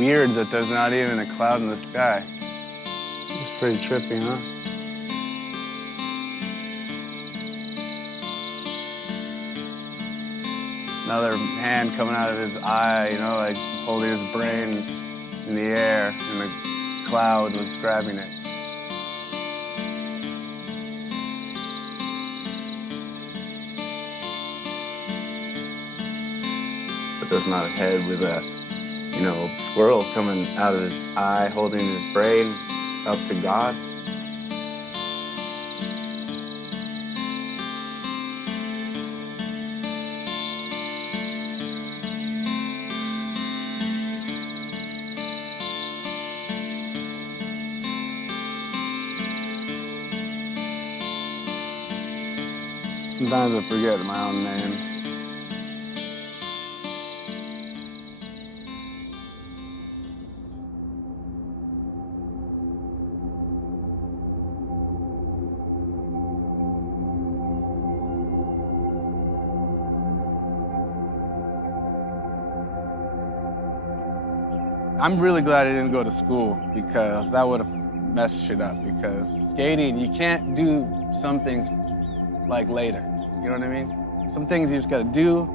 weird that there's not even a cloud in the sky. It's pretty trippy, huh? Another hand coming out of his eye, you know, like holding his brain in the air, and the cloud was grabbing it. But there's not a head with a, you know, squirrel coming out of his eye, holding his brain up to God. Sometimes I forget my own names. I'm really glad I didn't go to school because that would have messed shit up, because skating, you can't do some things like later, you know what I mean? Some things you just gotta do,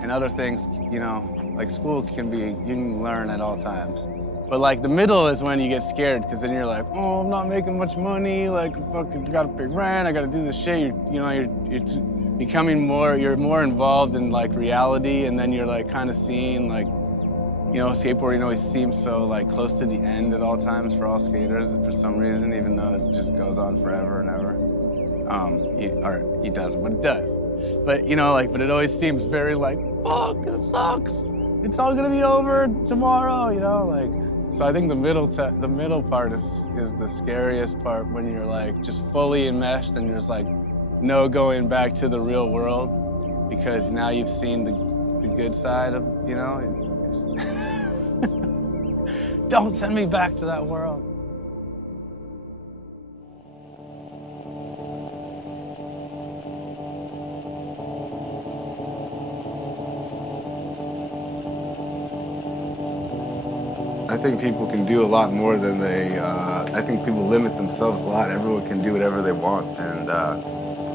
and other things, you know, like school can be, you can learn at all times. But like the middle is when you get scared, because then you're like, oh, I'm not making much money, like fucking gotta pay rent, I gotta do this shit, you're becoming more, you're more involved in like reality, and then you're like kind of seeing like, you know, skateboarding always seems so like close to the end at all times for all skaters for some reason, even though it just goes on forever and ever. He doesn't, but it does. But you know, like, but it always seems very like, fuck, it sucks. It's all gonna be over tomorrow, you know, like. So I think the middle part is the scariest part, when you're like just fully enmeshed and there's like no going back to the real world, because now you've seen the good side of, you know. Don't send me back to that world. I think people can do a lot more than they, I think people limit themselves a lot. Everyone can do whatever they want, and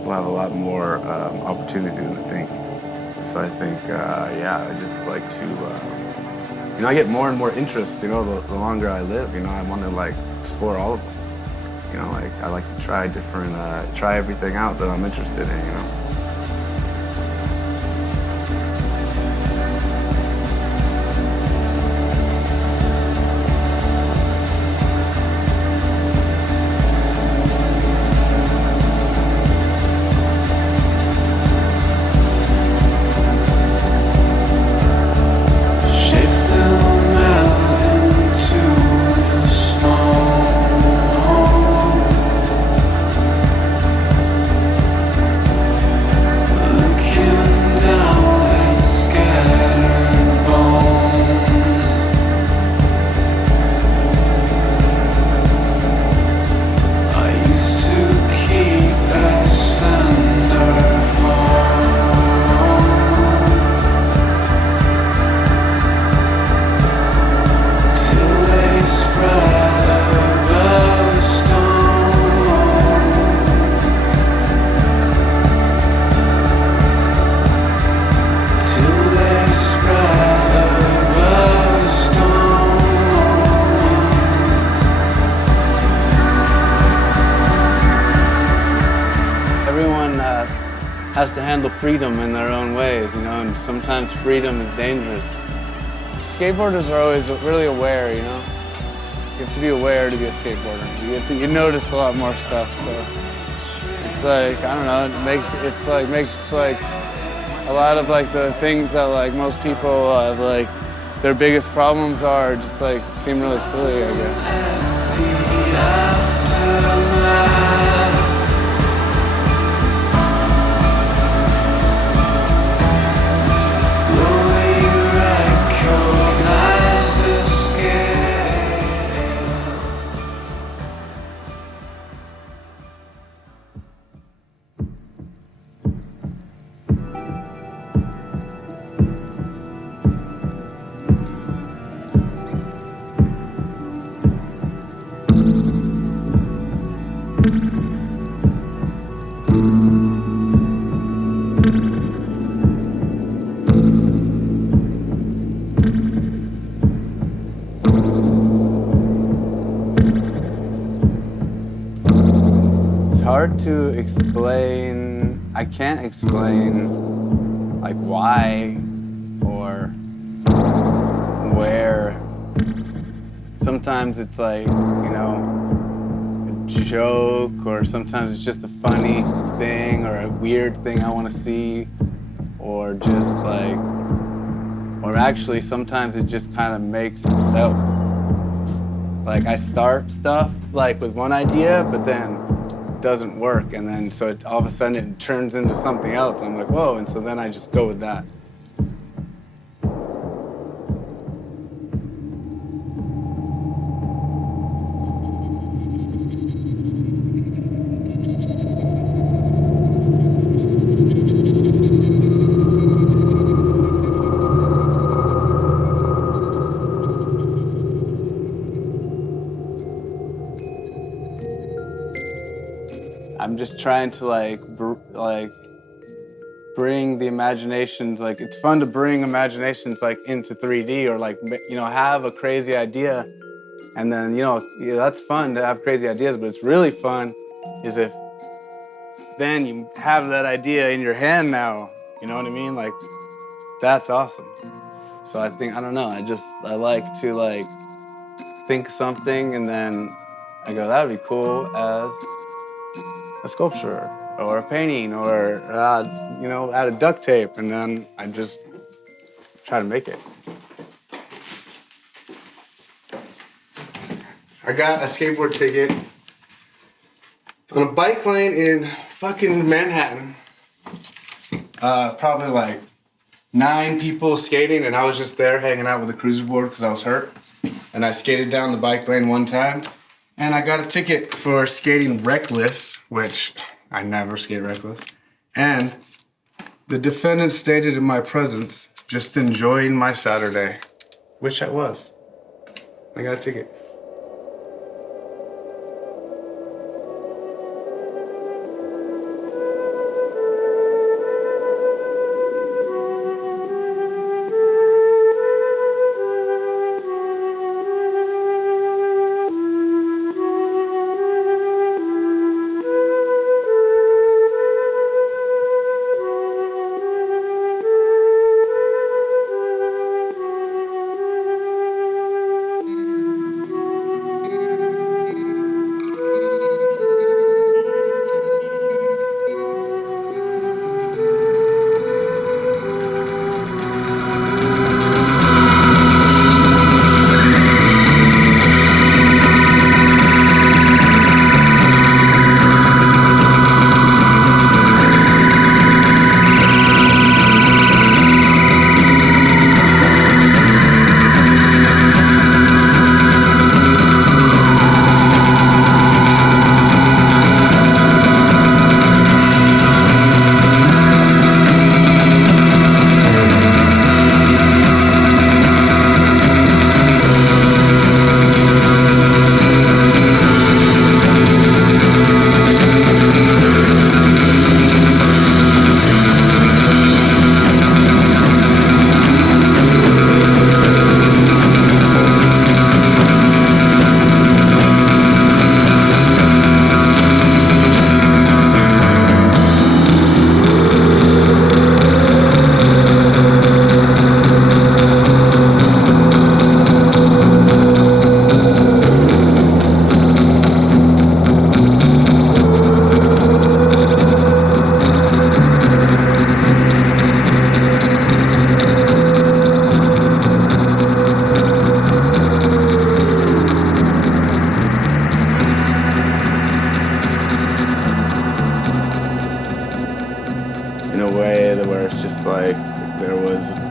we'll have a lot more opportunities than they think. So I think, yeah, I just like to, you know, I get more and more interests, you know, the longer I live, you know, I want to like explore all of them. You know, like I like to try different, try everything out that I'm interested in, you know. Has to handle freedom in their own ways, you know, and sometimes freedom is dangerous. Skateboarders are always really aware, you know. You have to be aware to be a skateboarder. You notice a lot more stuff, so it's like, I don't know, it makes a lot of like the things that like most people have like their biggest problems are just like seem really silly, I guess. It's hard to explain. I can't explain like why or where. Sometimes it's like, you know, a joke, or sometimes it's just a funny thing or a weird thing I want to see, or just like, or actually sometimes it just kind of makes itself. Like I start stuff like with one idea, but then it doesn't work, and then so it, all of a sudden it turns into something else. I'm like, whoa, and so then I just go with that. I'm just trying to like bring the imaginations, like it's fun to bring imaginations like into 3D, or like, you know, have a crazy idea, and then, you know, that's fun to have crazy ideas, but it's really fun is if then you have that idea in your hand now, you know what I mean? Like, that's awesome. So I think, I don't know, I like to like think something and then I go, that'd be cool as a sculpture or a painting, or you know, add a duct tape, and then I just try to make it. I got a skateboard ticket on a bike lane in fucking Manhattan. Probably like 9 people skating, and I was just there hanging out with a cruiser board because I was hurt. And I skated down the bike lane one time, and I got a ticket for skating reckless, which I never skate reckless. And the defendant stated in my presence, just enjoying my Saturday, which I was. I got a ticket.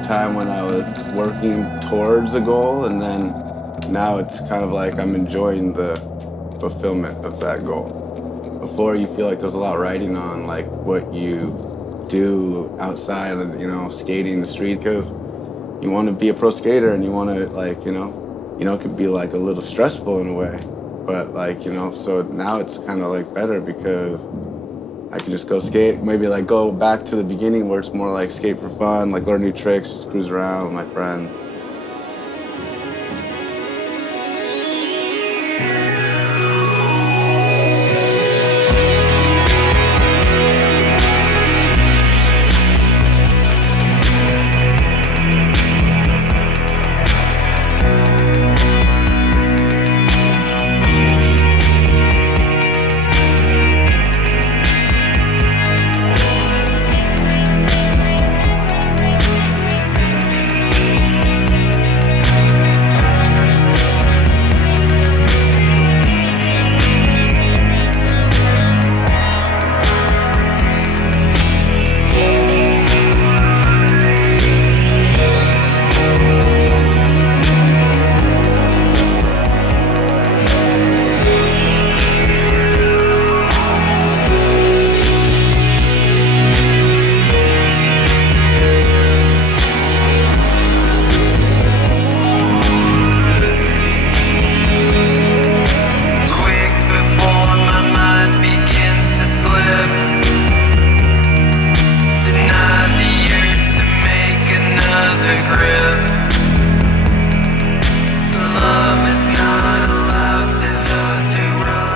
Time when I was working towards a goal, and then now it's kind of like I'm enjoying the fulfillment of that goal. Before, you feel like there's a lot riding on like what you do outside of, you know, skating the street, because you want to be a pro skater and you want to, like, you know, it could be like a little stressful in a way, but like, you know, so now it's kind of like better because I can just go skate, maybe like go back to the beginning where it's more like skate for fun, like learn new tricks, just cruise around with my friend.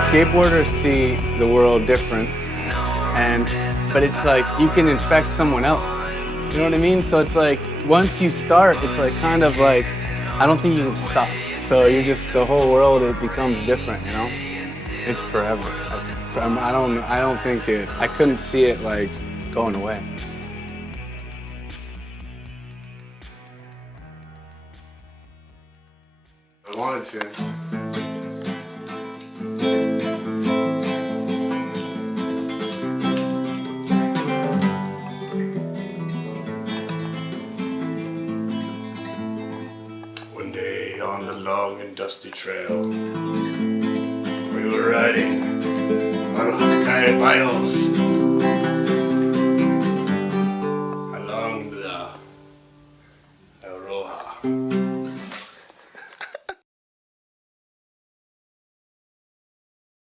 Skateboarders see the world different, but it's like you can infect someone else. You know what I mean? So it's like once you start, it's like kind of like I don't think you can stop. So you just the whole world it becomes different. You know, it's forever. I don't think it. I couldn't see it like going away. I wanted to. One day on the long and dusty trail, we were riding on 100 miles.